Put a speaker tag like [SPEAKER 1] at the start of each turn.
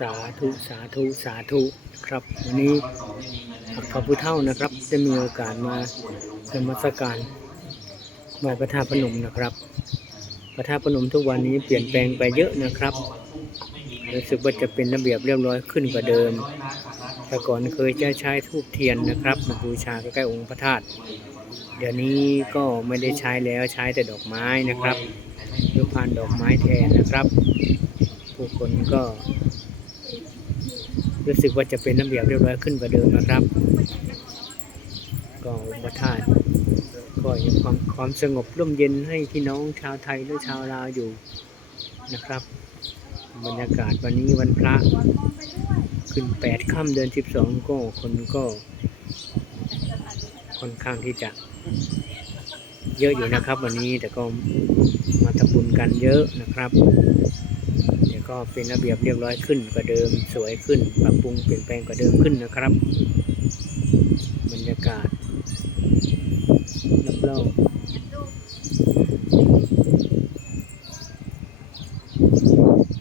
[SPEAKER 1] สาธุสาธุสาธุครับวันนี้พระพุทธเท่านะครับ จะมีโอกาสมานมัสการไหว้พระธาตุพนมนะครับ พระธาตุพนมทุกวันนี้เปลี่ยนแปลงไปเยอะนะครับรู้สึกว่าจะเป็นระเบียบเรียบร้อยขึ้นกว่าเดิม แต่ก่อนเคยจะใช้ทูบเทียนนะครับมาบูชาใกล้ๆองค์พระธาตุ เดี๋ยวนี้ก็ไม่ได้ใช้แล้วใช้แต่ดอกไม้นะครับหรือผ่านดอกไม้แทนนะครับ ผู้คนก็ รู้สึกว่าจะเป็นระเบียบเรียบร้อยขึ้นกว่าเดิมนะครับ ก็องค์พระธาตุก็ยังความความสงบร่มเย็นให้พี่น้องชาวไทยและชาวลาวอยู่นะครับ บรรยากาศวันนี้วันพระ ขึ้นแปดค่ำเดือนสิบสองก็คนก็ค่อนข้างที่จะเยอะอยู่นะครับ วันนี้แต่ก็มาทำบุญกันเยอะนะครับ ก็เป็นระเบียบเรียบร้อยขึ้นกว่าเดิมสวยขึ้น ปรับปรุงเปลี่ยนแปลงกว่าเดิมขึ้นนะครับ บรรยากาศรอบๆ